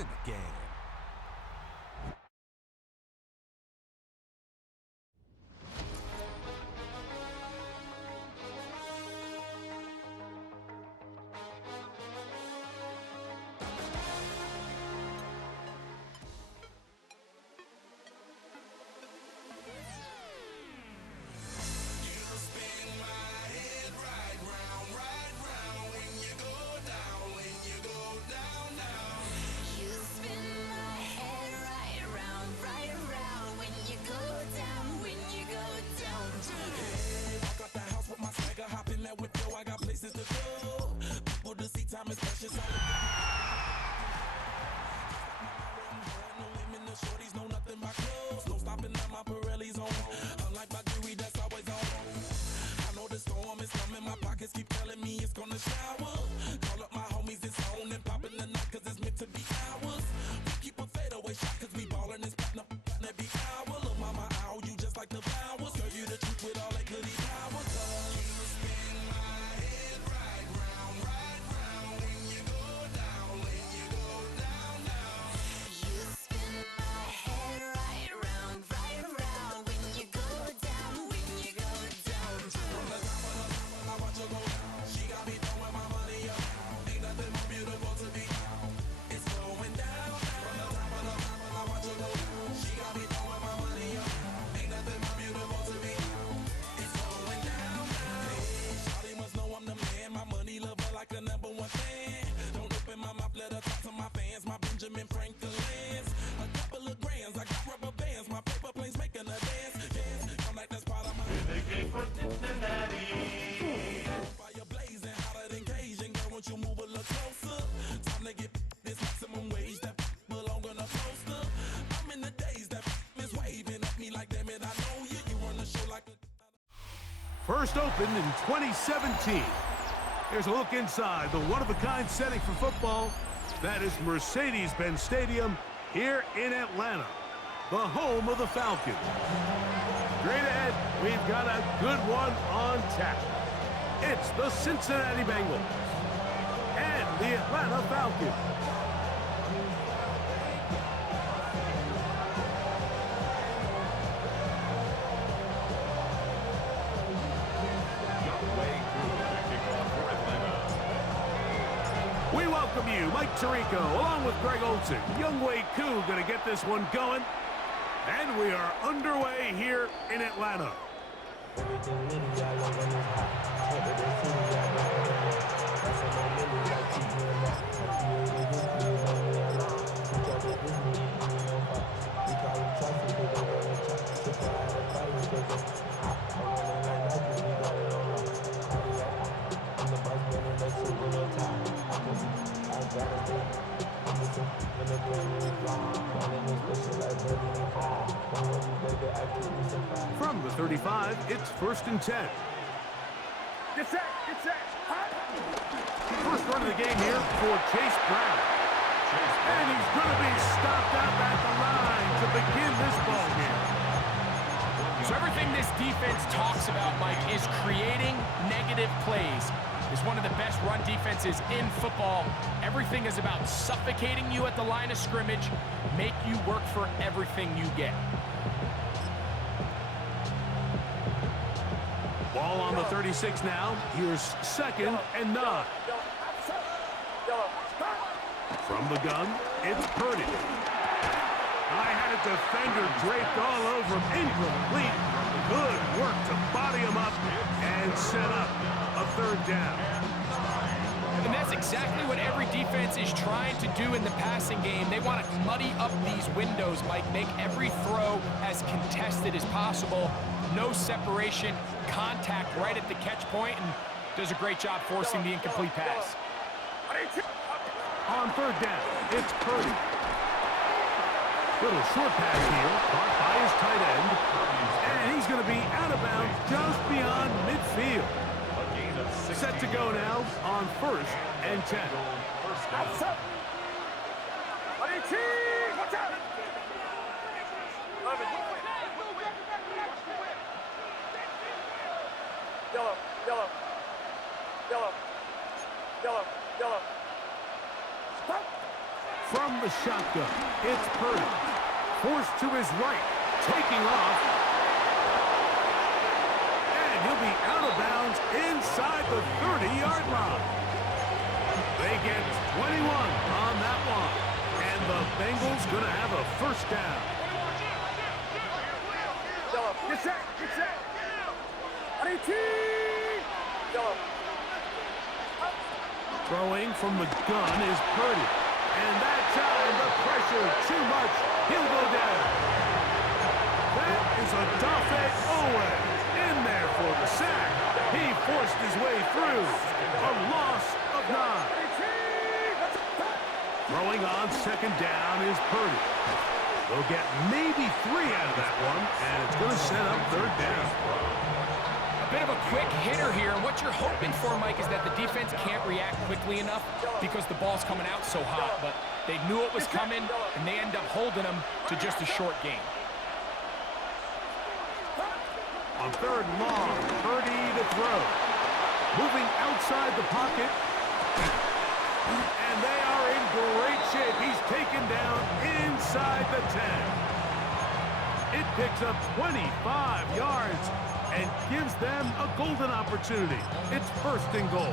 in the game. First opened in 2017. Here's a look inside the one-of-a-kind setting for football. That is Mercedes-Benz Stadium here in Atlanta, the home of the Falcons. Straight ahead, we've got a good one on tap. It's the Cincinnati Bengals and the Atlanta Falcons. We welcome you, Mike Tirico, along with Greg Olson. Younghoe Koo going to get this one going. And we are underway here in Atlanta. From the 35, it's 1st and 10. Get set, get set. First run of the game here for Chase Brown. And he's going to be stopped out at the line to begin this ball game. So everything this defense talks about, Mike, is creating negative plays. It's one of the best run defenses in football. Everything is about suffocating you at the line of scrimmage, make you work for everything you get. Ball on the 36 now. Here's 2nd and 9. From the gun, it's Purdy. I had a defender draped all over him. Incomplete. Good work to body him up and set up a 3rd down. And that's exactly what every defense is trying to do in the passing game. They want to muddy up these windows, Mike, make every throw as contested as possible. No separation, contact right at the catch point, and does a great job forcing the incomplete pass. On 3rd down, it's Purdy. Little short pass here, caught by his tight end. And he's going to be out of bounds just beyond midfield. Set to go now on 1st and 10. Yellow, yellow, yellow, yellow, yellow. from the shotgun. It's Purdy. Forced to his right. Taking off. And he'll be out of bounds inside the 30-yard line. They get 21 on that one. And the Bengals going to have a first down. Get set. Get set. 18. Yellow. Throwing from the gun is Purdy. And that time, the pressure too much. He'll go down. That is a Dafe Owe in there for the sack. He forced his way through. A loss of 9. Throwing on second down is Purdy. They'll get maybe 3 out of that one, and it's going to set up third down. Bit of a quick hitter here, and what you're hoping for, Mike, is that the defense can't react quickly enough because the ball's coming out so hot, but they knew it was coming, and they end up holding them to just a short gain. On third and long, Purdy to throw. Moving outside the pocket, and they are in great shape. He's taken down inside the 10. It picks up 25 yards. And gives them a golden opportunity. It's first and goal.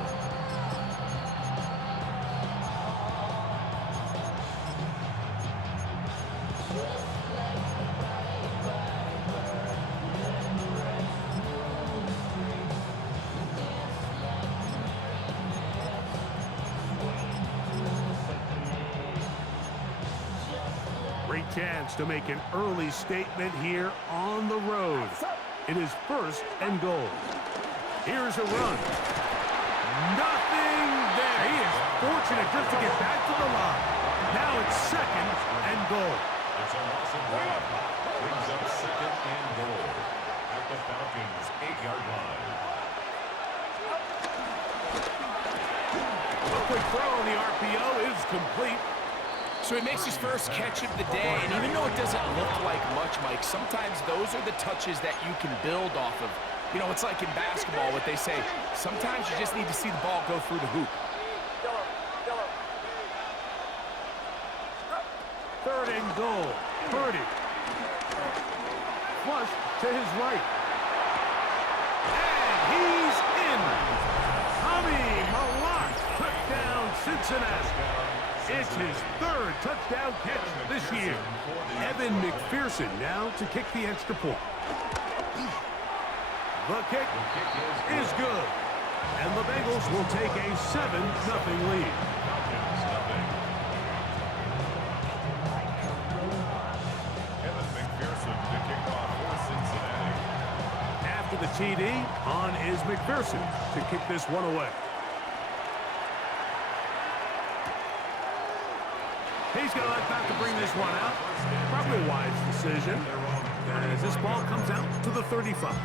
Great chance to make an early statement here on the road. It is first and goal. Here's a run. Nothing there. He is fortunate just to get back to the line. Now it's second and goal. It's a loss of 1. Brings up second and goal at the Falcons' 8-yard line. A quick throw on the RPO is complete. So he makes his first catch of the day, and even though it doesn't look like much, Mike, sometimes those are the touches that you can build off of. You know, it's like in basketball, what they say, sometimes you just need to see the ball go through the hoop. Third and goal. Purdy. Flush to his right. And he's in. Tommy Malott, touchdown Cincinnati. It's his third touchdown catch this year. Evan McPherson now to kick the extra point. The kick is good. And the Bengals will take a 7-0 lead. Evan McPherson to kick off for Cincinnati. After the TD, on is McPherson to kick this one away. He's going to let back to bring this one out. Probably a wise decision as this ball comes out to the 35.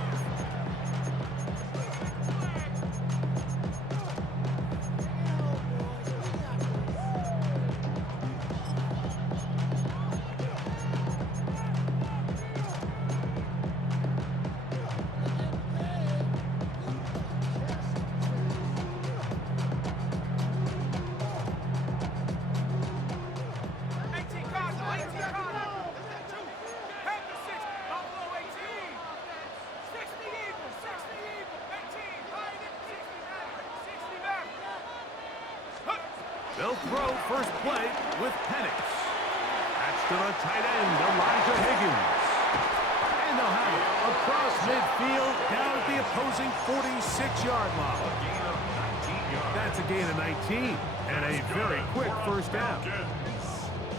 They'll throw first play with Penix. That's to the tight end, Elijah Higgins. And they'll have it across midfield down at the opposing 46-yard line. That's a gain of 19 and a very quick first down.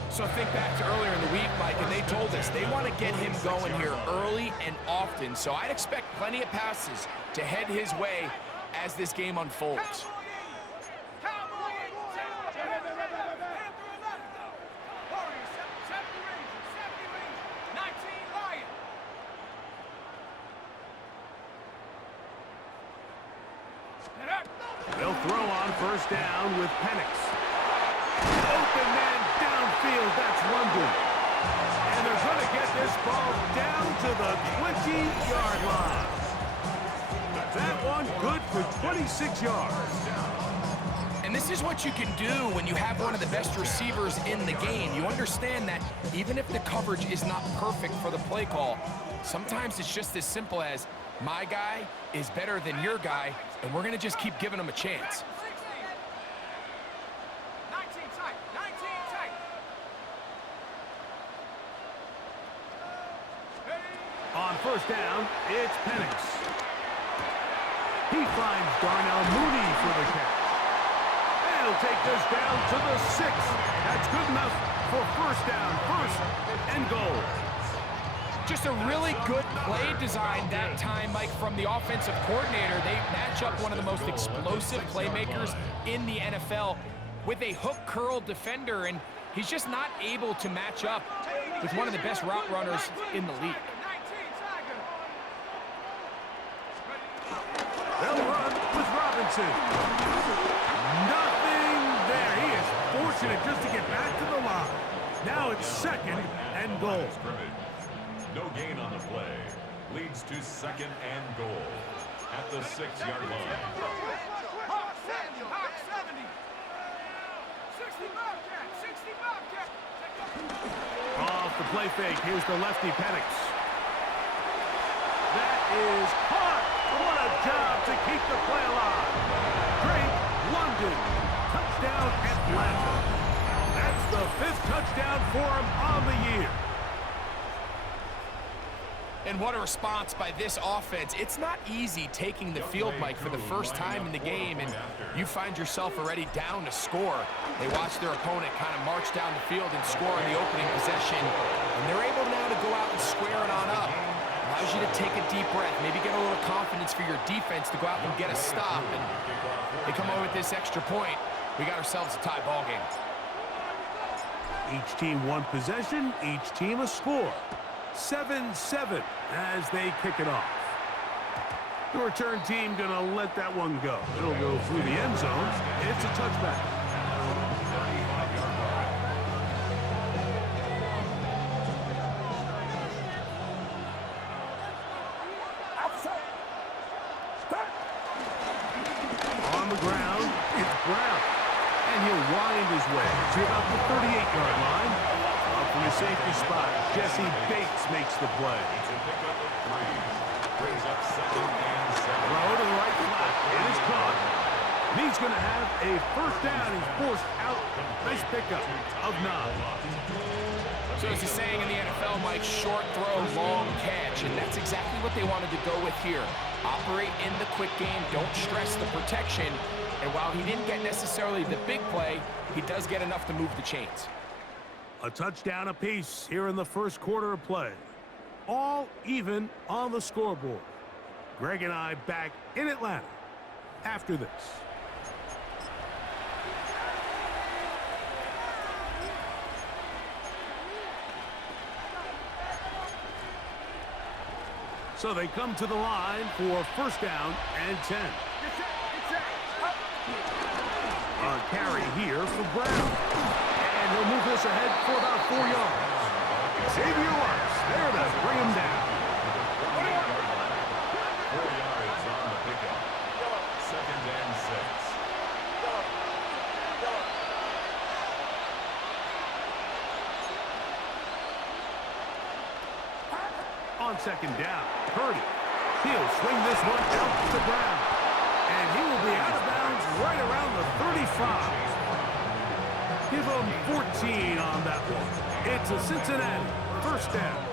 So think back to earlier in the week, Mike, and they told us they want to get him going here early and often. So I'd expect plenty of passes to head his way as this game unfolds. They'll throw on first down with Penix. Open man downfield, that's London. And they're going to get this ball down to the 20-yard line. That one good for 26 yards. And And this is what you can do when you have one of the best receivers in the game. You understand that even if the coverage is not perfect for the play call, sometimes it's just as simple as my guy is better than your guy, and we're going to just keep giving him a chance. On first down, it's Penix. He finds Darnell Mooney for the catch. And he'll take this down to the 6. That's good enough for first down, first and goal. Just a really good play design that time, Mike, from the offensive coordinator. They match up one of the most explosive playmakers in the NFL with a hook curl defender, and he's just not able to match up with one of the best route runners in the league. They'll run with Robinson. Nothing there. He is fortunate just to get back to the line. Now it's second and goal. No gain on the play. Leads to second and goal at the 6-yard line. Hawk 70. 60 Bobcat. 60 Bobcat. Off the play fake. Here's the lefty Penix. That is caught. What a job to keep the play alive. Drake London. Touchdown Atlanta. That's the 5th touchdown for him on the year. And what a response by this offense. It's not easy taking the field, Mike, for the first time in the game, and you find yourself already down to score. They watch their opponent kind of march down the field and score on the opening possession, and they're able now to go out and square it on up. Allows you to take a deep breath, maybe get a little confidence for your defense to go out and get a stop, and they come over with this extra point. We got ourselves a tie ball game. Each team one possession, each team a score. 7-7 as they kick it off. The return team gonna let that one go. It'll go through the end zone. It's a touchback. On the ground, it's Brown. And he'll wind his way to about the 38-yard line. From the safety spot, Jesse Bates makes the play. Brings up second and 7. Throw to the right flat. It is caught. And he's going to have a first down. He's forced out. Nice pickup of 9. So as he's saying in the NFL, Mike, short throw, long catch. And that's exactly what they wanted to go with here. Operate in the quick game. Don't stress the protection. And while he didn't get necessarily the big play, he does get enough to move the chains. A touchdown apiece here in the first quarter of play. All even on the scoreboard. Greg and I back in Atlanta after this. So they come to the line for first down and 10. A carry here for Brown. And he'll move this ahead for about 4 yards. Xavier Watts there to bring him down. 4 yards on the pickup. Second and 6. On second down, Purdy. He'll swing this one out to Brown. And he will be out of bounds right around the 35. Give him 14 on that one. It's a Cincinnati first down.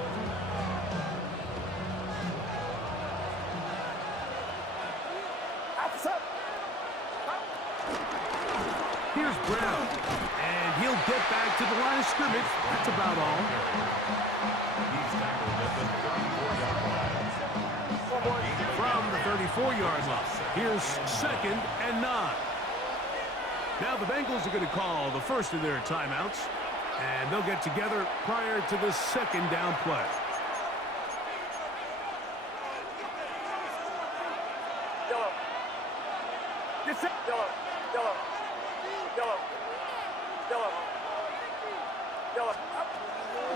Here's Brown. And he'll get back to the line of scrimmage. That's about all. He's tackled at the 34-yard line. From the 34-yard line. Here's second and 9. Now the Bengals are going to call the first of their timeouts, and they'll get together prior to the second down play.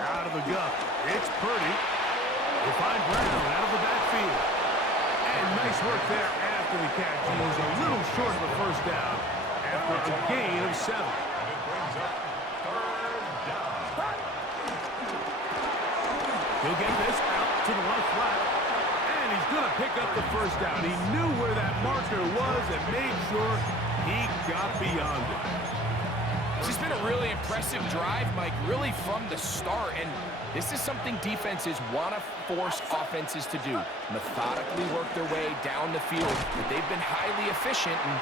Out of the gut, it's Purdy. We'll find Brown out of the backfield. And nice work there after the catch. He was a little short of the first down. after a gain of 7. And it brings up 3rd down. He'll get this out to the left flat. And he's going to pick up the first down. He knew where that marker was and made sure he got beyond it. This has been a really impressive drive, Mike, really from the start. And this is something defenses want to force offenses to do. Methodically work their way down the field. But they've been highly efficient, and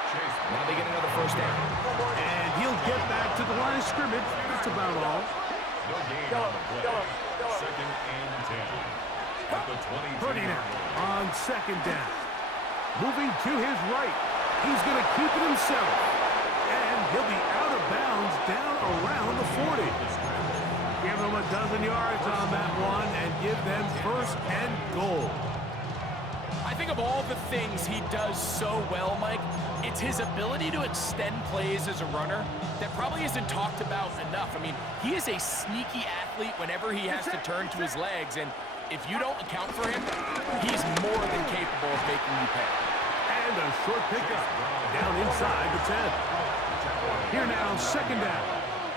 now they get another first down. And he'll get back to the line of scrimmage. That's about all. No gain on the play. 2nd and 10. At the 22. Purdy now on 2nd down. Moving to his right. He's going to keep it himself. And he'll be out of bounds down around the 40. Give them a dozen yards on that one and give them 1st and goal. I think of all the things he does so well, Mike, it's his ability to extend plays as a runner that probably isn't talked about enough. I mean, he is a sneaky athlete whenever he has to turn to his legs, and if you don't account for him, he's more than capable of making you pay. And a short pickup down inside the 10. Here now, 2nd down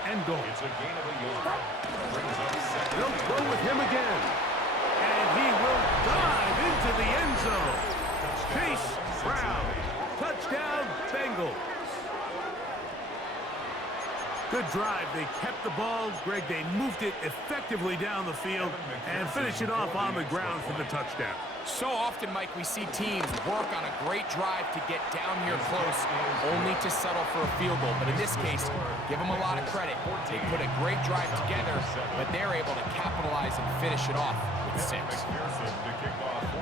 and goal. It's a gain of a yard. Brings up 2nd. They'll go with him again. And he will dive into the end zone. Chase Brown. Touchdown, Bengals. Good drive. They kept the ball. Greg, they moved it effectively down the field and finished it off on the ground for the touchdown. So often, Mike, we see teams work on a great drive to get down here close, only to settle for a field goal. But in this case, give them a lot of credit. They put a great drive together, but they're able to capitalize and finish it off with 6.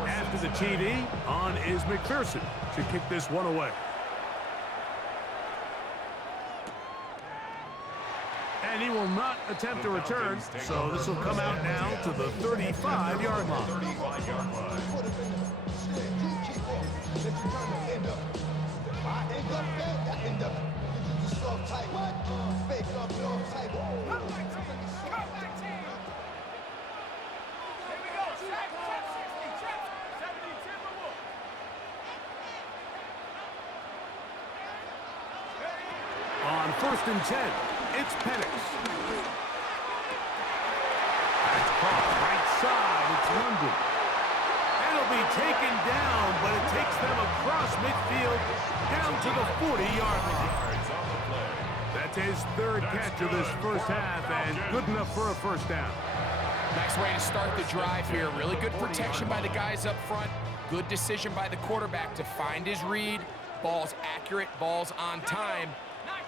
After the TD, on is McPherson to kick this one away. And he will not attempt a return, so this will come out now to the 35-yard line. On 1st and 10, it's Penix. That's caught right side. It's London. It'll be taken down, but it takes them across midfield down to the 40-yard line. That's his 3rd catch of this first half, and good enough for a first down. Nice way to start the drive here. Really good protection by the guys up front. Good decision by the quarterback to find his read. Ball's accurate, ball's on time.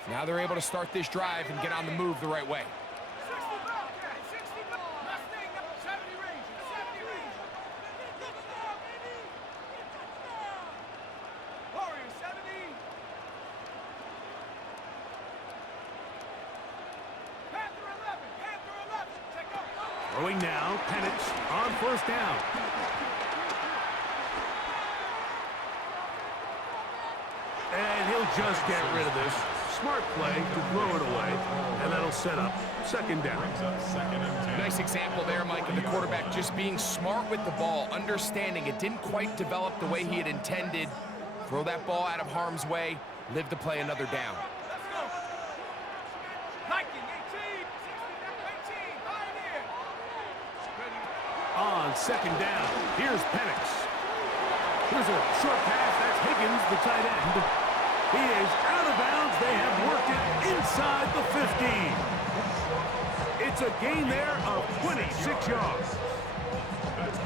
Now they're able to start this drive and get on the move the right way. Throwing now, Penix on 1st down. And he'll just get rid of this. Smart play to throw it away, and that'll set up 2nd down. Nice example there, Mike, of the quarterback just being smart with the ball, understanding it didn't quite develop the way he had intended. Throw that ball out of harm's way, live to play another down. On 2nd down, here's Penix. Here's a short pass. That's Higgins, the tight end. He is out of bounds. They have worked it inside the 15. It's a gain there of 26 yards.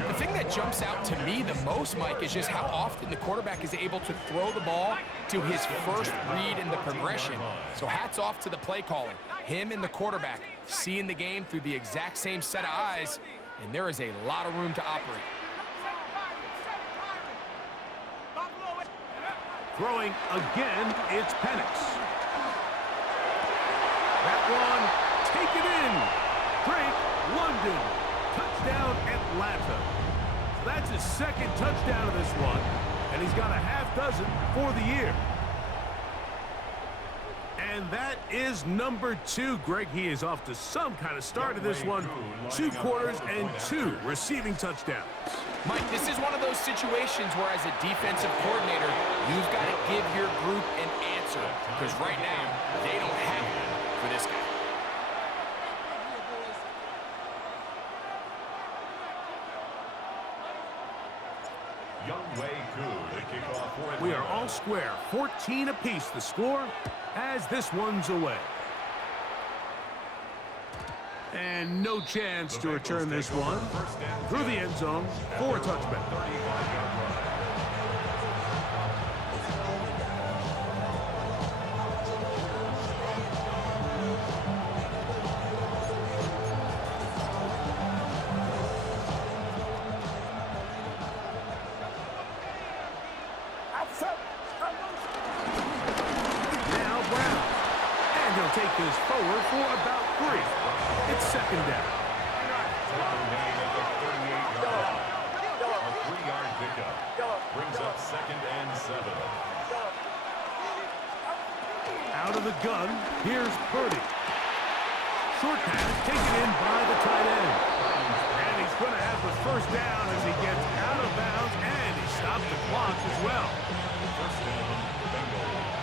The thing that jumps out to me the most, Mike, is just how often the quarterback is able to throw the ball to his first read in the progression. So hats off to the play calling. Him and the quarterback seeing the game through the exact same set of eyes, and there is a lot of room to operate. Throwing again, it's Penix. That one, taken in. Drake London, touchdown Atlanta. So that's his 2nd touchdown of this one, and he's got a half dozen for the year. And that is number 2. Greg, he is off to some kind of start of this one. 2 quarters and 2 receiving touchdowns. Mike, this is one of those situations where as a defensive coordinator, you've got to give your group an answer answer, because right now, they don't have one for this guy. We are all square. 14 apiece the score as this one's away. And no chance to return this one through the end zone for a touchback. Take this forward for about 3. It's second down. A 3-yard pickup brings up 2nd and 7. Out of the gun, here's Purdy. Short pass taken in by the tight end. And he's going to have the first down as he gets out of bounds, and he stopped the clock as well. First down, Bengals.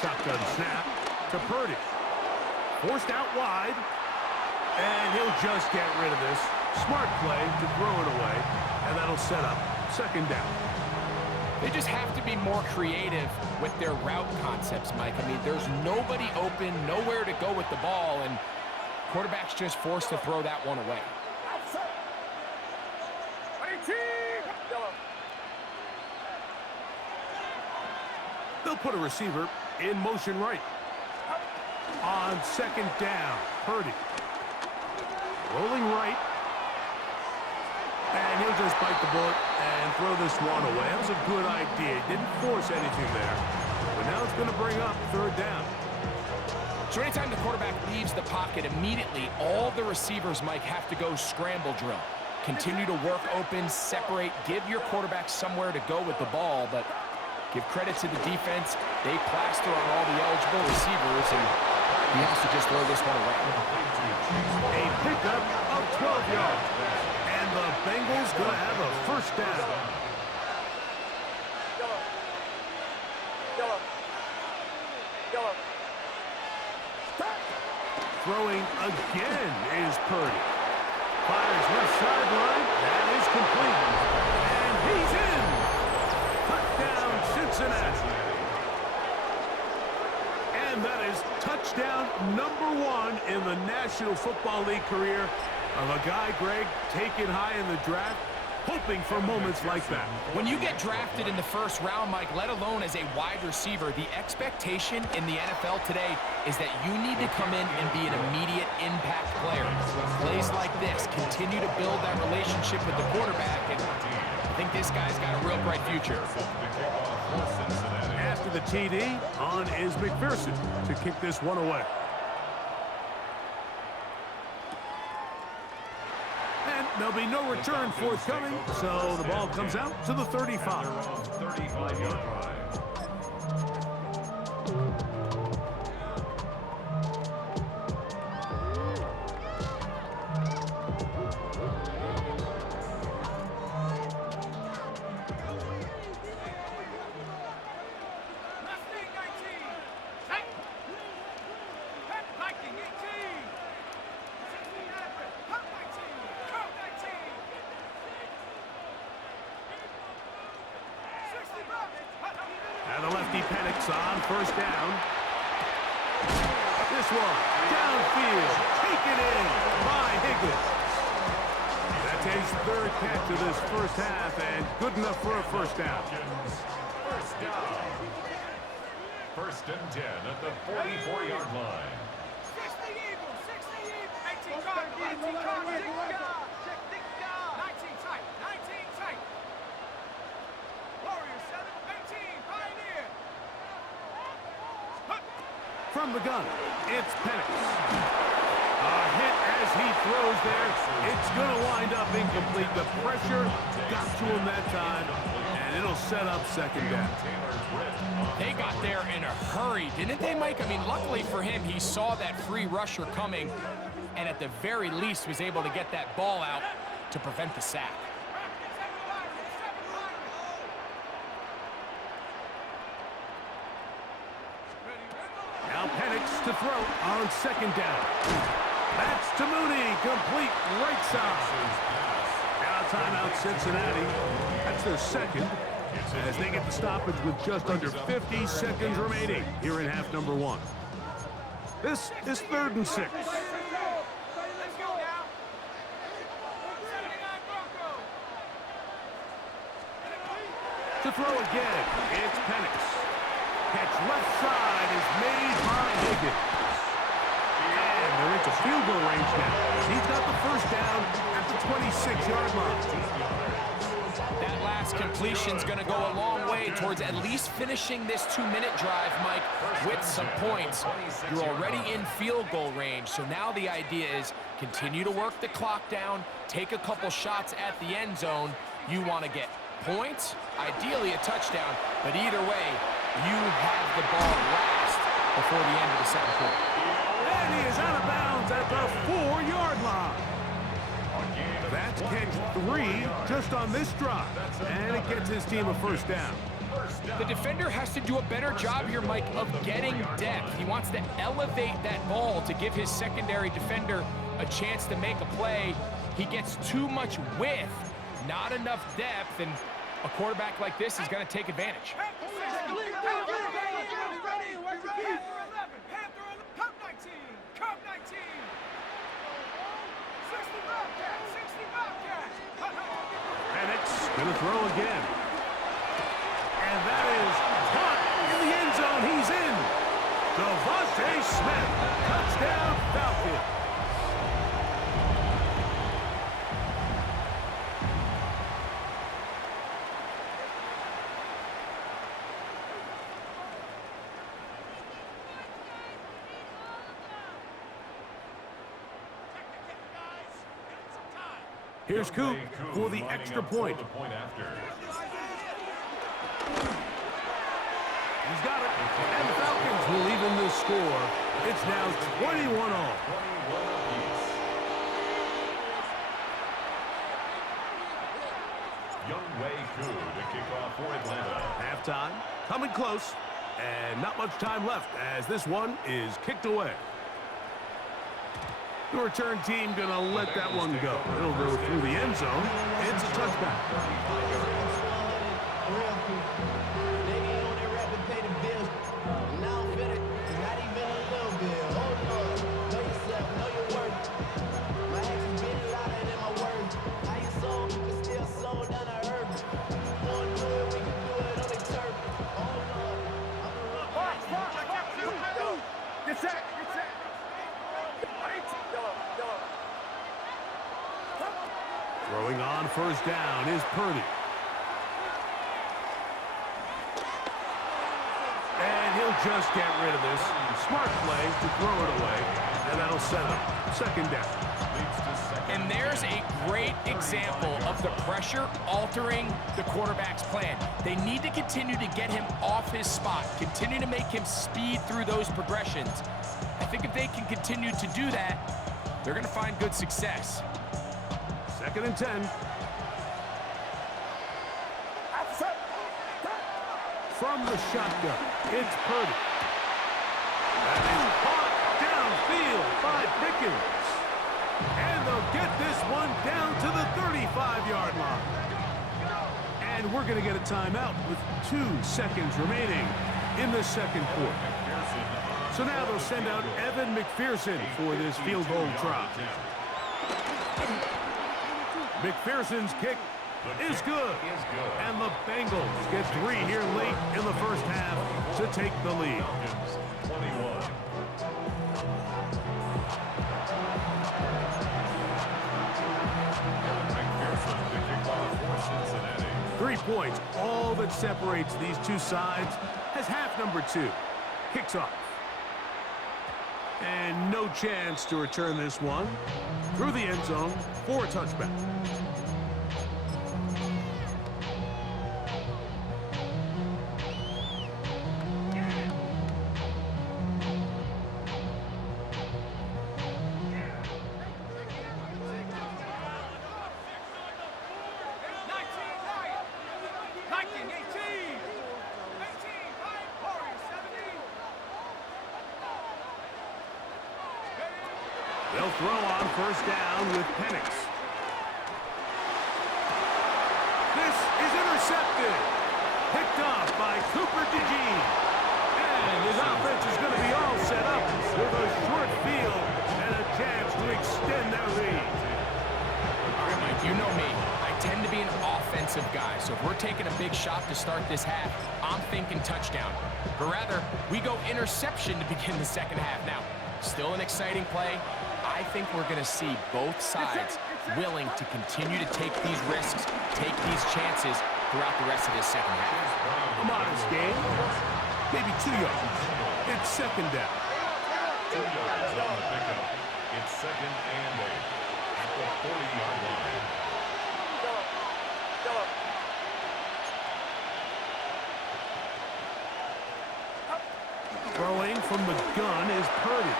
Shotgun snap to Purdy. Forced out wide. And he'll just get rid of this. Smart play to throw it away. And that'll set up second down. They just have to be more creative with their route concepts, Mike. I mean, there's nobody open, nowhere to go with the ball, and quarterback's just forced to throw that one away. They'll put a receiver in motion right. On second down, Purdy. Rolling right. And he'll just bite the bullet and throw this one away. That was a good idea. Didn't force anything there. But now it's going to bring up third down. So anytime the quarterback leaves the pocket, immediately all the receivers, Mike, have to go scramble drill. Continue to work open, separate, give your quarterback somewhere to go with the ball, but give credit to the defense. They plaster on all the eligible receivers, and he has to just throw this one away. A pickup of 12 yards. And the Bengals going to have a first down. Throwing again is Purdy. Fires left sideline. That is complete. And he's in. Touchdown, Cincinnati. And that is touchdown number 1 in the National Football League career of a guy, Greg, taken high in the draft, hoping for moments like that. When you get drafted in the first round, Mike, let alone as a wide receiver, the expectation in the NFL today is that you need to come in and be an immediate impact player. Plays like this continue to build that relationship with the quarterback, and I think this guy's got a real bright future. After the TD, on is McPherson to kick this one away. And there'll be no return forthcoming, so the ball comes out to the 35. 35-yard line. And the lefty panics on first down. This one, downfield, taken in by Higgins. That's his third catch of this first half, and good enough for a first down. First down. First and 10 at the 44-yard line. 60 Eagles, 60 Eagles. 18 Cardinals, 18 Cardinals. 19 tight, 19 tight. Warriors 7, 18, Pioneer. From the gun, it's Penix. A hit as he throws there. It's going to wind up incomplete. The pressure got to him that time, and it'll set up second down. They got there in a hurry, didn't they, Mike? I mean, luckily for him, he saw that free rusher coming, and at the very least was able to get that ball out to prevent the sack. to throw on second down. That's to Mooney, complete right side. Now timeout Cincinnati. That's their second, as they get the stoppage with just under 50 seconds remaining here in half number one. This is 3rd and 6. Let's go now. 79 Broncos. To throw again, it's Penix. Catch left side is made by Higgins. And they're into field goal range now. He's got the first down at the 26-yard line. That last completion's going to go a long way towards at least finishing this 2-minute drive, Mike, with some points. You're already in field goal range, so now the idea is continue to work the clock down, take a couple shots at the end zone. You want to get points, ideally a touchdown, but either way, you have the ball last before the end of the second quarter. And he is out of bounds at the 4-yard line. That's catch 3 just on this drive, and it gets his team a first down. The defender has to do a better job here, Mike, of getting depth. He wants to elevate that ball to give his secondary defender a chance to make a play. He gets too much width, not enough depth, and a quarterback like this is going to take advantage. Penix going to throw again. And that is caught in the end zone. He's in. Devontae Smith, touchdown Falcons. Here's Coop for the extra point. He's got it. And the Falcons will even the score. It's now 21-all. Younghoe Koo to kick off for Atlanta. Halftime, coming close, and not much time left as this one is kicked away. The return team going to let that one go. It'll go through the end zone. It's a touchback. Throwing on first down is Purdy. And he'll just get rid of this. Smart play to throw it away. And that'll set up second down. And there's a great example of the pressure altering the quarterback's plan. They need to continue to get him off his spot, continue to make him speed through those progressions. I think if they can continue to do that, they're going to find good success. 2nd and 10. From the shotgun, it's Purdy. That is caught downfield by Pickens. And they'll get this one down to the 35-yard line. And we're going to get a timeout with 2 seconds remaining in the second quarter. So now they'll send out Evan McPherson for this field goal try. McPherson's kick is good. And the Bengals get 3 here late in the first half to take the lead. 21. 3 points, all that separates these two sides as half number 2 kicks off. And no chance to return this one through the end zone for a touchback. They'll throw on first down with Penix. This is intercepted. Picked off by Cooper DeJean. And his offense is going to be all set up with a short field and a chance to extend their lead. All right, Mike, you know me. I tend to be an offensive guy, so if we're taking a big shot to start this half, I'm thinking touchdown. But rather, we go interception to begin the second half. Now, still an exciting play. I think we're going to see both sides willing to continue to take these risks, take these chances throughout the rest of this second half. A modest game, maybe 2 yards. It's second down. 2 yards on the pickup. It's second and 8 at the 40-yard line. Throwing from the gun is Purdy.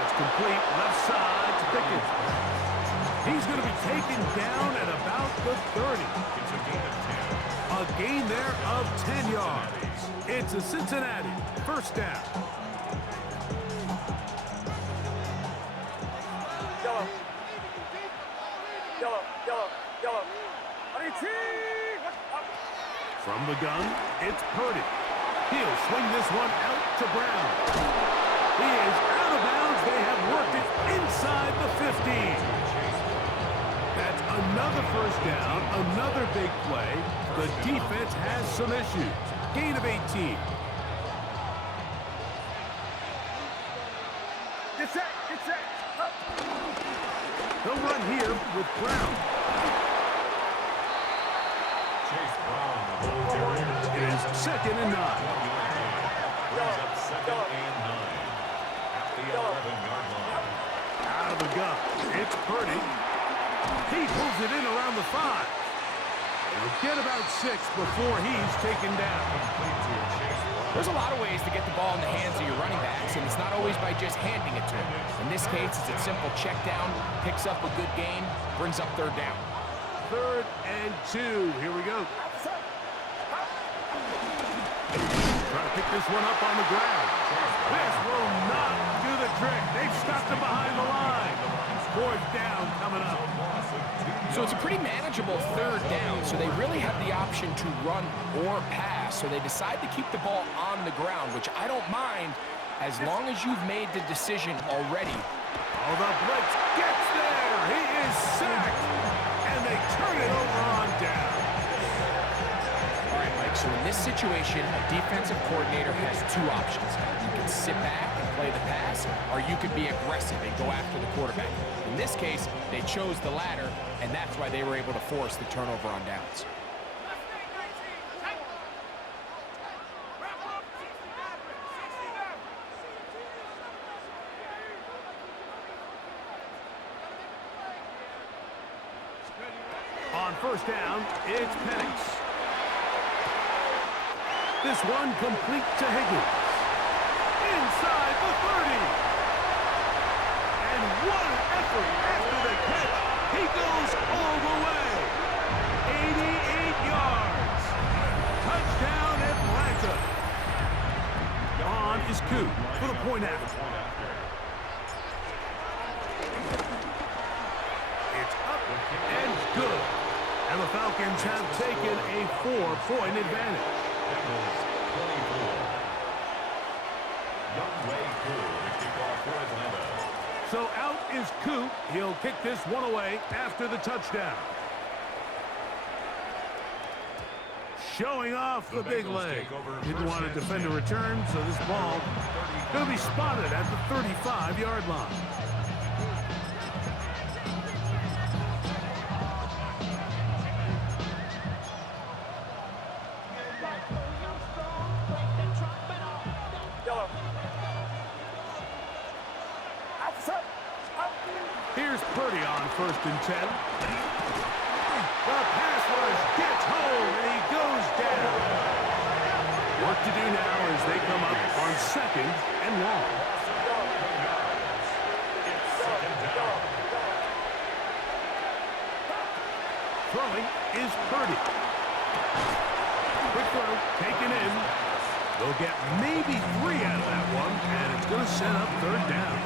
That's complete left side to Pickens. He's going to be taken down at about the 30. It's a gain of 10. A gain there of 10 yards. It's a Cincinnati first down. From the gun, it's Purdy. He'll swing this one out to Brown. He is out of bounds. They have worked it inside the 15. That's another first down, another big play. The defense has some issues. Gain of 18. Get set, get set. Up. They'll run here with Brown. Chase Brown holds it. It is second and 9. Brings up second and 9 at the 11-yard line. Out of the gun, it's Purdy. He pulls it in around the 5. He'll get about 6 before he's taken down. There's a lot of ways to get the ball in the hands of your running backs, and it's not always by just handing it to them. In this case, it's a simple check down, picks up a good gain, brings up third down. Third and 2. Here we go. Trying to pick this one up on the ground. This will not do the trick. They've stopped him behind the line. Fourth down coming up. So it's a pretty manageable third down, so they really have the option to run or pass. So they decide to keep the ball on the ground, which I don't mind as long as you've made the decision already. Oh, the blitz gets there. He is sacked. And they turn it over on down. All right, Mike, so in this situation, a defensive coordinator has two options. You can sit back and play the pass, or you can be aggressive and go after the quarterback. In this case, they chose the latter, and that's why they were able to force the turnover on downs. On first down, it's Penix. This one complete to Higgins. Inside the 30. And what an effort after the catch. He goes all the way. 88 yards. Touchdown Atlanta. On is Coop for the point after. It's up and good. And the Falcons have taken a 4-point advantage. So out is Coop. He'll kick this one away after the touchdown. Showing off the big leg. Didn't want to defend a return, so this ball going to be spotted at the 35-yard line. Here's Purdy on first and 10. The pass rush gets home, and he goes down. Work to do now as they come up on second and long. Throwing is Purdy. Quick throw, taken in. They'll get maybe 3 out of that one, and it's going to set up third down.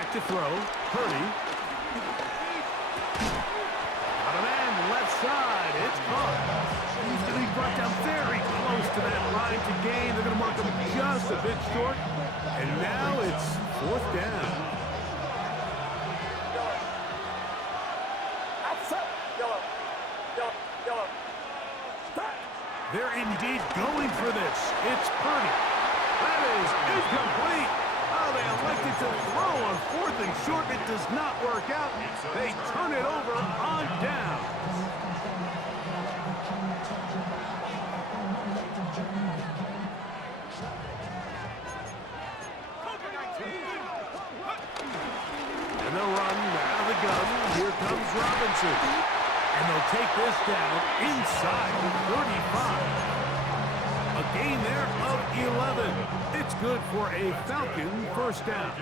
Back to throw. Purdy. Got a man left side. It's caught. He's going to be brought down very close to that line to gain. They're going to mark him just a bit short. And now it's 4th down. They're indeed going for this. It's Purdy. That is incomplete. Oh, they elected to throw on 4th and short. It does not work out. They turn it over on down. And they'll run out of the gun. Here comes Robinson. And they'll take this down inside the 35. A gain there of 11. It's good for a Falcon first down.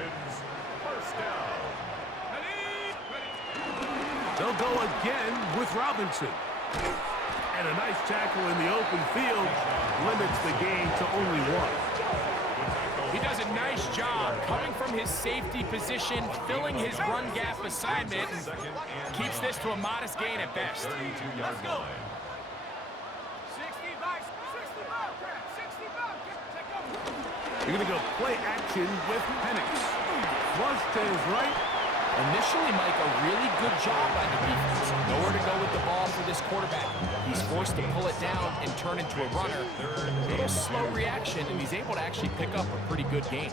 They'll go again with Robinson. And a nice tackle in the open field limits the gain to only 1. He does a nice job coming from his safety position, filling his run gap assignment, and keeps this to a modest gain at best. Let's go. 60 by 60 You're going to go play action with Penix. Flush to his right. Initially, Mike, a really good job by the defense. Nowhere to go with the ball for this quarterback. He's forced to pull it down and turn into a runner. A little slow reaction, and he's able to actually pick up a pretty good gain.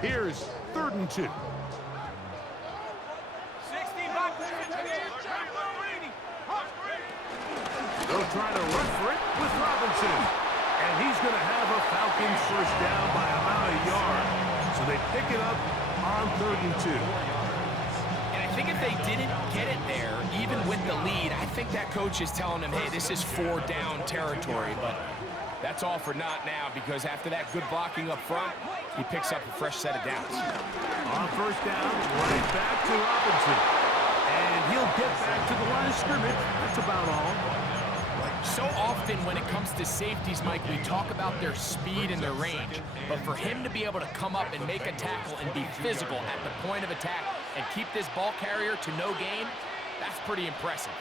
Here's 3rd and 2. 60 by They'll try to run for it with Robinson. And he's going to have a Falcons first down by about a yard. So they pick it up on 3rd and 2. And I think if they didn't get it there, even with the lead, I think that coach is telling them, hey, this is 4 down territory. But that's all for naught now, because after that good blocking up front, he picks up a fresh set of downs. On first down, right back to Robinson. And he'll get back to the line of scrimmage. That's about all. So often when it comes to safeties, Mike, we talk about their speed and their range. But for him to be able to come up and make a tackle and be physical at the point of attack and keep this ball carrier to no gain, that's pretty impressive.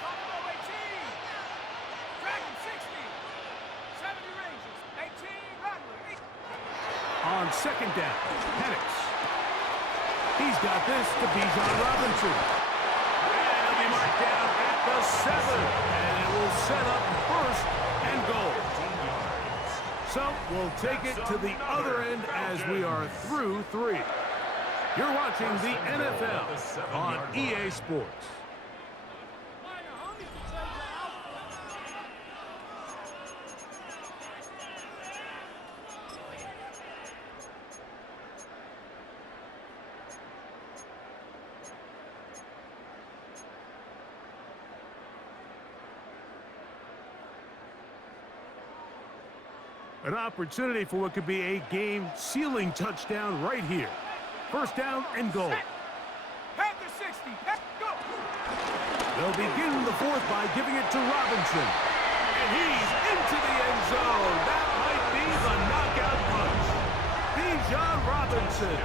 On 2nd down, Penix. He's got this to Bijan Robinson. And he'll be marked down at the 7. And it will set up 1st and goal. So we'll take it to the other end as we are through 3. You're watching the NFL on EA Sports. An opportunity for what could be a game-sealing touchdown right here. First down and goal. Panther 60. Go. They'll begin the 4th by giving it to Robinson. And he's into the end zone. That might be the knockout punch. Bijan Robinson.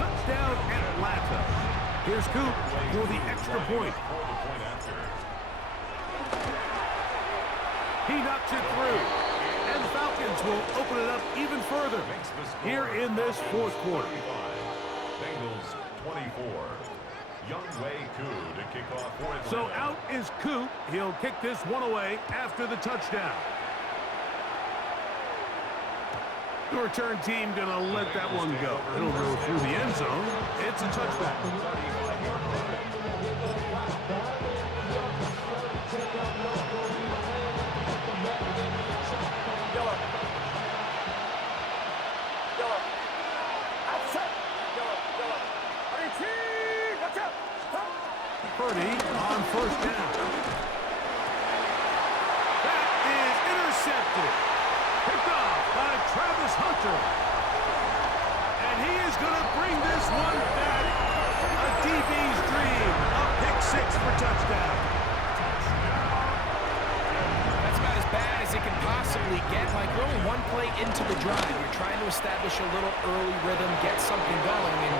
Touchdown Atlanta. Here's Coop for the extra point. He knocks it through. And the Falcons will open it up even further here in this 4th quarter. Bengals 24. Youngway Koo to kick off for Atlanta. So out is Coop. He'll kick this one away after the touchdown. The return team going to let that one go. It'll go through the end zone. It's a touchback. Purdy on first down. That is intercepted. Picked off by Travis Hunter. And he is going to bring this one back. A DB's dream. A pick 6 for touchdown. That's about as bad as as it can possibly get. Mike, we're only one play into the drive. You're trying to establish a little early rhythm, get something going, and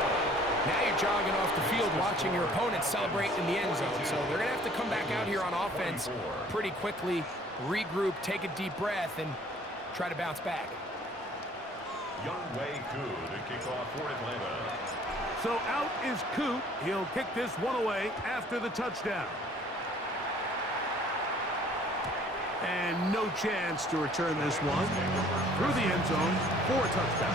now you're jogging off the field watching your opponent celebrate in the end zone. So they're going to have to come back out here on offense pretty quickly, regroup, take a deep breath, and try to bounce back. Young Wei Koo to kick off for Atlanta. So out is Coop. He'll kick this one away after the touchdown. And no chance to return this one through the end zone for a touchdown.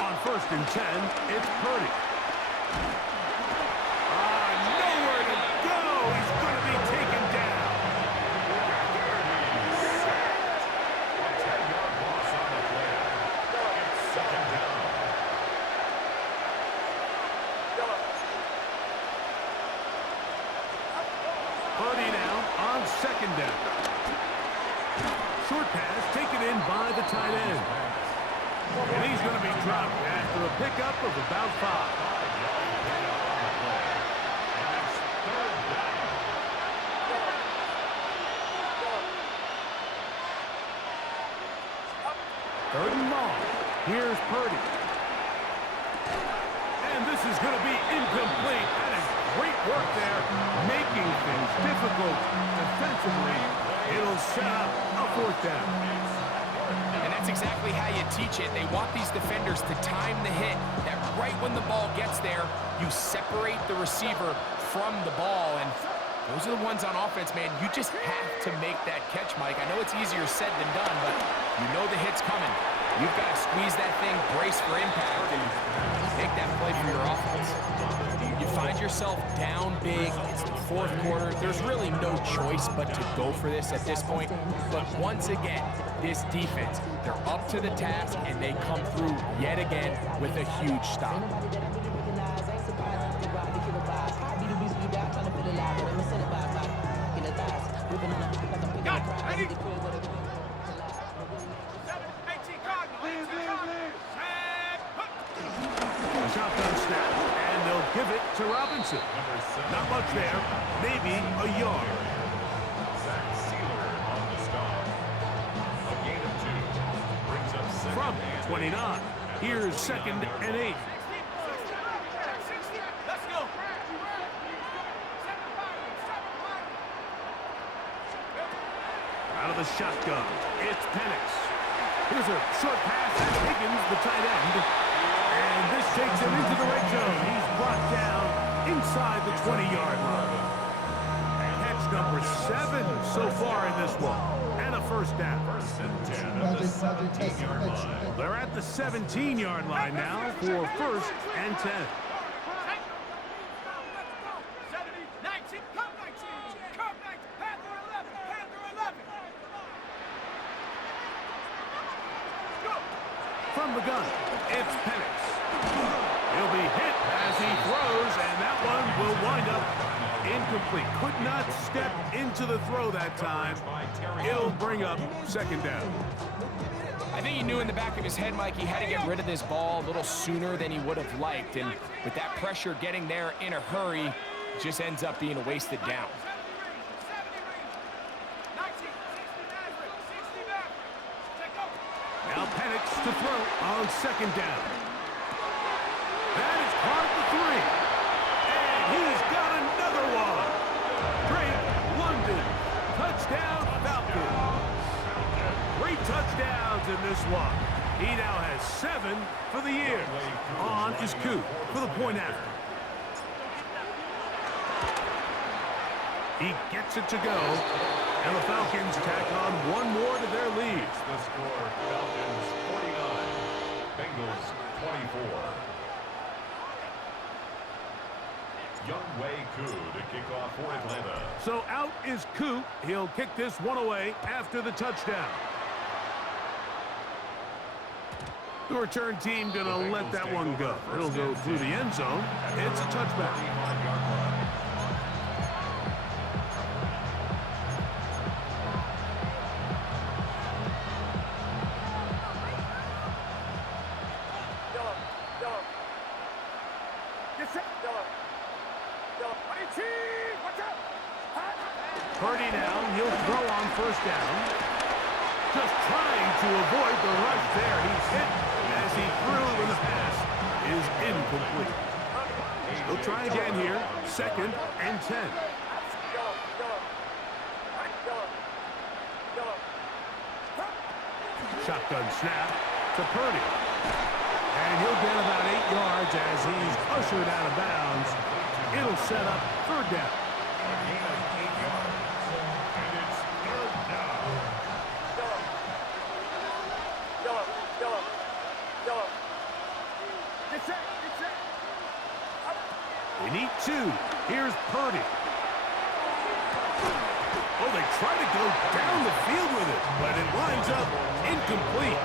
On 1st and 10, it's Purdy. Nowhere to go. He's going to be taken down. A 10-yard loss on the play. It's 2nd down. Purdy now on 2nd down. Short pass taken in by the tight end. And he's going to be dropped after a pickup of about 5. Third and long. Here's Purdy. And this is going to be incomplete. That is great work there, making things difficult defensively. It'll set up a 4th down. And that's exactly how you teach it. They want these defenders to time the hit, that right when the ball gets there, you separate the receiver from the ball. And those are the ones on offense, man. You just have to make that catch, Mike. I know it's easier said than done, but you know the hit's coming. You've got to squeeze that thing, brace for impact, and make that play for your offense. You find yourself down big. It's the 4th quarter. There's really no choice but to go for this at this point. But once again, this defense, they're up to the task, and they come through yet again with a huge stop. Ready? 7, 18 Cardinal. 18 Cardinal. A shotgun snap, and they'll give it to Robinson. Not much there, maybe a yard. Zach Sealer on the stop. A gain of 2. Brings up 2nd From and 29, here's 2nd and 8. Let's go. Out of the shotgun, it's Penix. Here's a short pass at Higgins, the tight end. And this takes him into the red zone. He's brought down inside the 20-yard line. Catch number 7 so far in this one. And a 1st down. 1st and 10 at the 17-yard line. They're at the 17-yard line now for 1st and 10. 70, 19, come 19, come 19, Panther 11, Panther 11. Go. From the gun, it's Penix. He'll be hit as he throws, and that one will wind up incomplete. Could not step into the throw that time. It'll bring up 2nd down. I think he knew in the back of his head, Mike, he had to get rid of this ball a little sooner than he would have liked. And with that pressure getting there in a hurry, it just ends up being a wasted down. 19, 69, check out. Now Penix to throw on 2nd down. That is part of the 3. And he's got another one. Drake London. Touchdown Falcons. 3 touchdowns in this one. He now has 7 for the year. On is Coop for the point after. He gets it to go. And the Falcons tack on one more to their lead. The score, Falcons 49, Bengals 24. Young Wei Koo to kick off for Atlanta. So out is Coop. He'll kick this one away after the touchdown. The return team going to let that one go. It'll go through the end zone. It's a touchback. 35-yard line. Purdy now, he'll throw on first down. Just trying to avoid the rush there. He's hit as he threw when the pass is incomplete. He'll try again here, 2nd and 10. Shotgun snap to Purdy. And he'll get about 8 yards as he's ushered out of bounds. It'll set up 3rd down. A gain of 8 yards. And it's 3rd down. They need 2. Here's Purdy. Oh, they try to go down the field with it, but it lines up incomplete.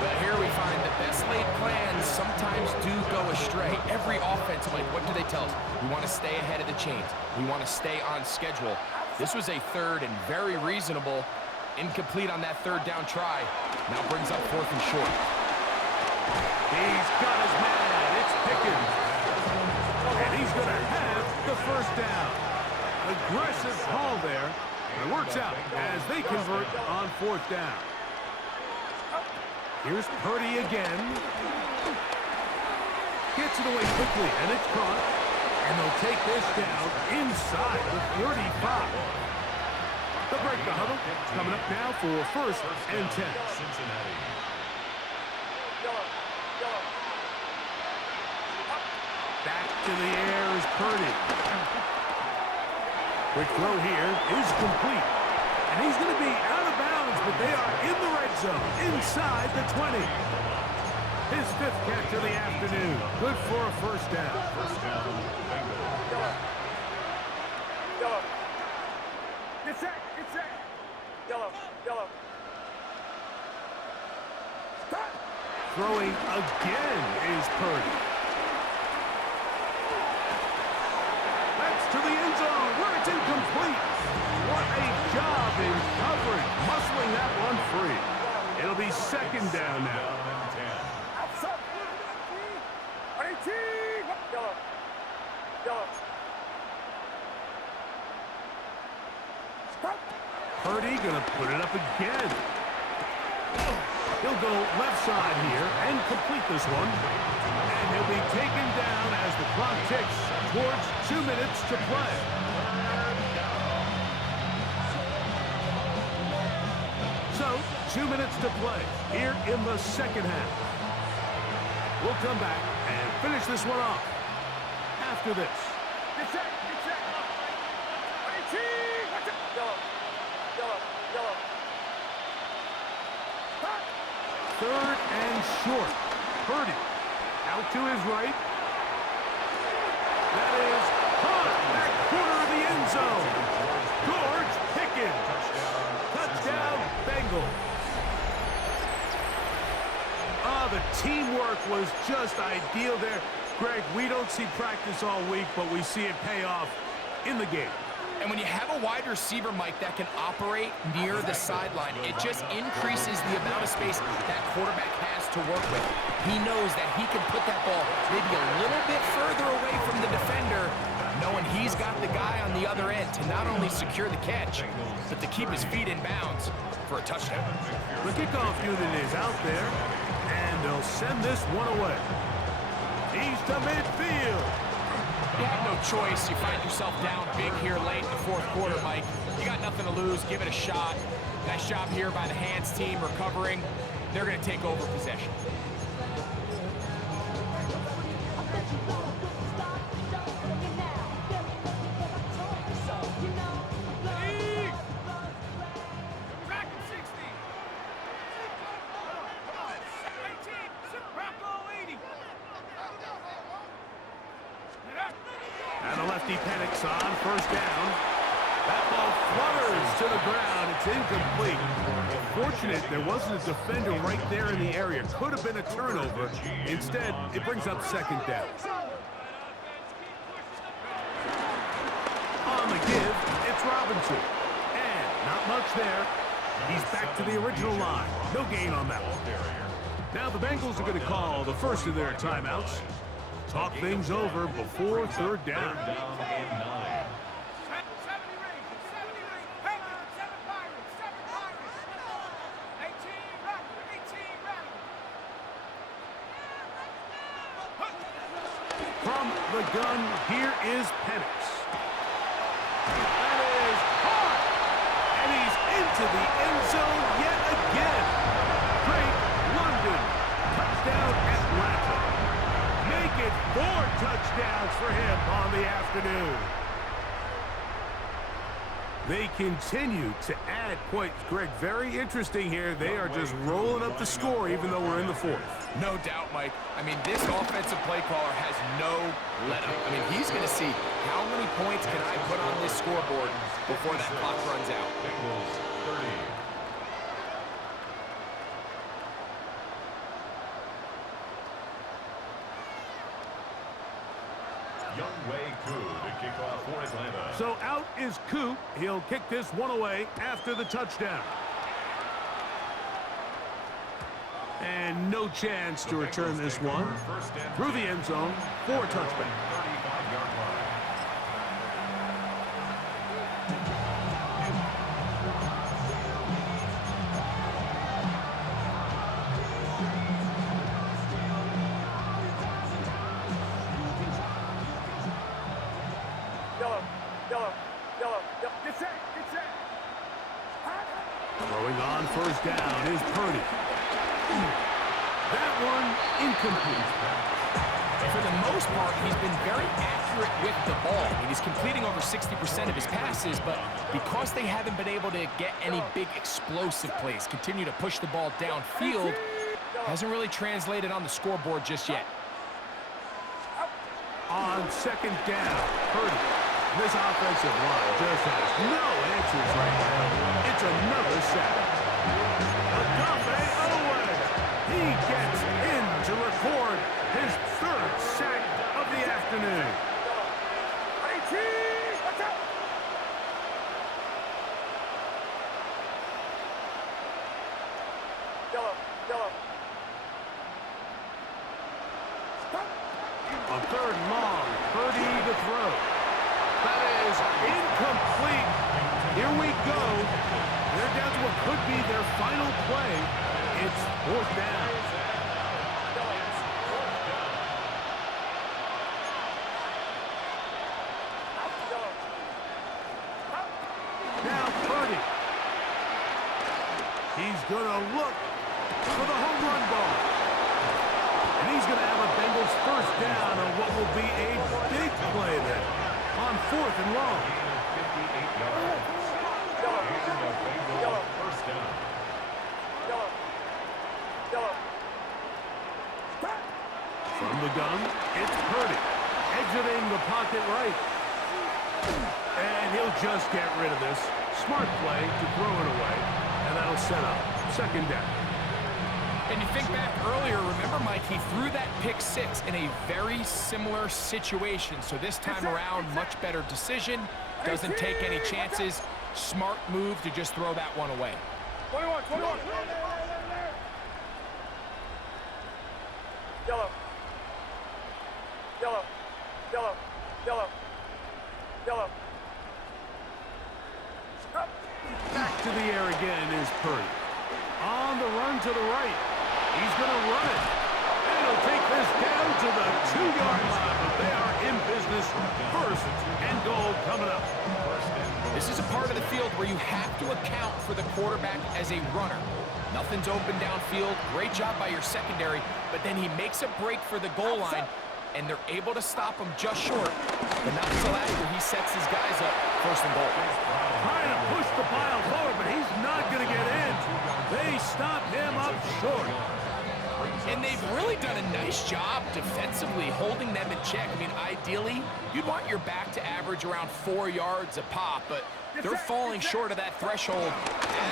But here we find the best laid plans sometimes do go astray. Every offense, like, what do they tell us? We want to stay ahead of the chains. We want to stay on schedule. This was a 3rd and very reasonable. Incomplete on that 3rd down try. Now brings up 4th and short. He's got his man. It's Pickens. And he's going to have the 1st down. Aggressive call there. It works out as they convert on 4th down. Here's Purdy again. Gets it away quickly, and it's caught. And they'll take this down inside the 35. They'll break the huddle. Coming up now for 1st and 10. Cincinnati. Back to the air is Purdy. Quick throw here is complete. And he's going to be out of bounds, but they are in the red zone, inside the 20. His 5th catch of the afternoon. Good for a 1st down. 1st down, Bengals. Throwing again is Purdy. That's to the end zone where it's incomplete. What a job in coverage, muscling that one free. It'll be 2nd down now. Purdy gonna put it up again. He'll go left side here and complete this one. And he'll be taken down as the clock ticks towards 2 minutes to play. So, 2 minutes to play here in the 2nd half. We'll come back and finish this one off after this. 3rd and short. Purdy out to his right. That is caught back corner of the end zone. George Pickens. Touchdown, Bengals. Oh, the teamwork was just ideal there. Greg, we don't see practice all week, but we see it pay off in the game. And when you have a wide receiver, Mike, that can operate near the sideline, it just increases the amount of space that quarterback has to work with. He knows that he can put that ball maybe a little bit further away from the defender, knowing he's got the guy on the other end to not only secure the catch, but to keep his feet in bounds for a touchdown. The kickoff unit is out there, and they'll send this one away. He's to midfield. You have no choice. You find yourself down big here late in the 4th quarter, Mike. You got nothing to lose. Give it a shot. Nice job here by the hands team recovering. They're going to take over possession. And the lefty panics on 1st down. That ball flutters to the ground. It's incomplete. Fortunate there wasn't a defender right there in the area. Could have been a turnover. Instead, it brings up 2nd down. On the give, it's Robinson. And not much there. He's back to the original line. No gain on that one. Now the Bengals are going to call the first of their timeouts. talk things over before third down. Third down and 9. 70 Rangers, 70 Rangers, Penguins, 7 Pirates, 7 Pirates. 18 Rattler, 18 Rattler. From the gun, here is Penix. That is hard. And he's into the end zone yet again. Drake London. Touchdown Atlanta. Make it 4 touchdowns for him on the afternoon. They continue to add points. Greg, very interesting here. They are just rolling up the score even though we're in the fourth. No doubt, Mike. I mean, this offensive play caller has no let-up. I mean, he's going to see how many points can I put on this scoreboard before that clock runs out. Bengals 30. Younghoe Koo to kick off for Atlanta. So out is Coop. He'll kick this one away after the touchdown. And no chance to return this one. Through the end zone for a touchback. 35-yard line. Throwing on first down is Purdy. That one incomplete. For the most part, he's been very accurate with the ball. I mean, he's completing over 60% of his passes, but because they haven't been able to get any big explosive plays, continue to push the ball downfield, hasn't really translated on the scoreboard just yet. On second down, Purdy. This offensive line just has no answers right now. It's another sack. Agape Owen. He gets in to record his 3rd sack of the afternoon. A 3rd and long, Purdy to throw. That is incomplete. Here we go. They're down to what could be their final play. It's 4th down. Now Purdy. He's going to look for the home run ball. And he's going to have a Bengals 1st down on what will be a big play there on 4th and long. 58 yards. And a Bengals 1st down. From the gun, it's Purdy. Exiting the pocket right. And he'll just get rid of this. Smart play to throw it away. And that'll set up 2nd down. And you think back earlier, remember, Mike, he threw that pick 6 in a very similar situation. So this time around, much better decision. Doesn't take any chances. Smart move to just throw that one away. 21. Yellow. Back to the air again is Purdy. On the run to the right. He's going to run it. And he'll take this down to the 2-yard line. But they are in business. 1st and goal coming up. This is a part of the field where you have to account for the quarterback as a runner. Nothing's open downfield. Great job by your secondary. But then he makes a break for the goal line, and they're able to stop him just short. But not until after he sets his guys up 1st and goal. Trying to push the pile forward, but he's not going to get in. They stop him up short. And they've really done a nice job defensively holding them in check. I mean, ideally, you'd want your back to average around 4 yards a pop, but they're falling short of that threshold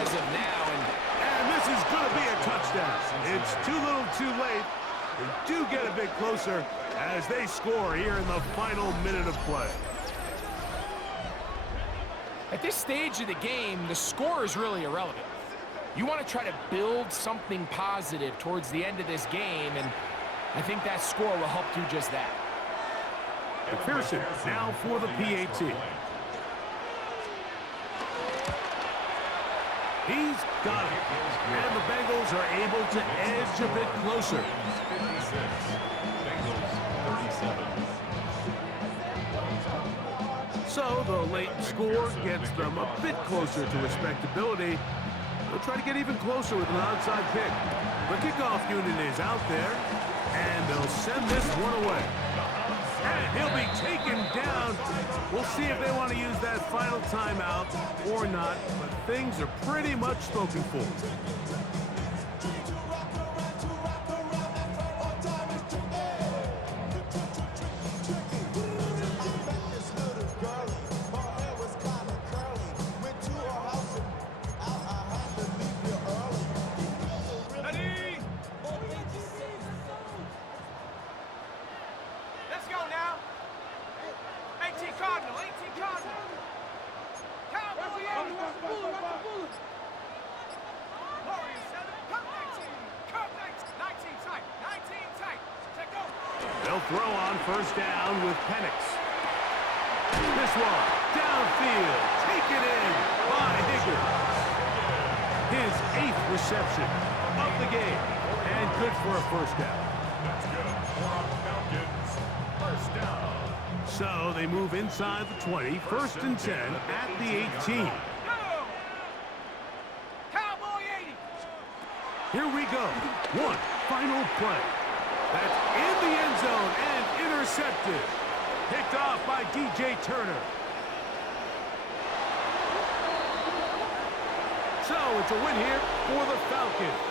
as of now. And this is going to be a touchdown. It's too little too late. They do get a bit closer as they score here in the final minute of play. At this stage of the game, the score is really irrelevant. You want to try to build something positive towards the end of this game, and I think that score will help do just that. McPherson now for the PAT. He's got it. And the Bengals are able to edge a bit closer. 56. Bengals 37. So the late score gets them a bit closer to respectability. They'll try to get even closer with an onside kick. The kickoff unit is out there, and they'll send this one away. And he'll be taken down. We'll see if they want to use that final timeout or not, but things are pretty much spoken for. They'll throw on first down with Penix. This one, downfield, taken in by Higgins. His 8th reception of the game, and good for a first down. That's good for Falcons. First down. So they move inside the 20, first and 10 at the 18. Cowboy 80. Here we go. One final play. That's in the end zone and intercepted. Picked off by DJ Turner. So it's a win here for the Falcons.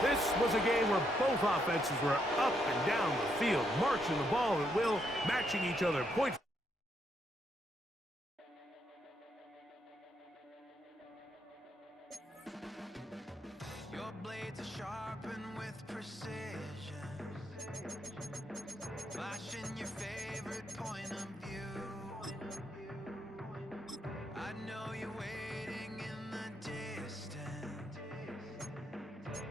This was a game where both offenses were up and down the field, marching the ball at will, matching each other point. Your blades are sharpened with precision, flashing your favorite point of view. I know you're waiting in the distance,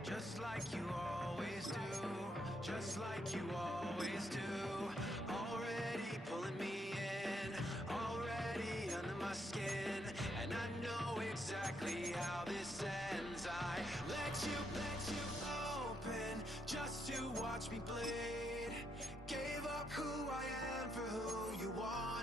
just like you always do, just like you always do. Already pulling me in, already under my skin, and I know exactly how this ends. I let you open just to watch me bleed. Gave up who I am for who you want.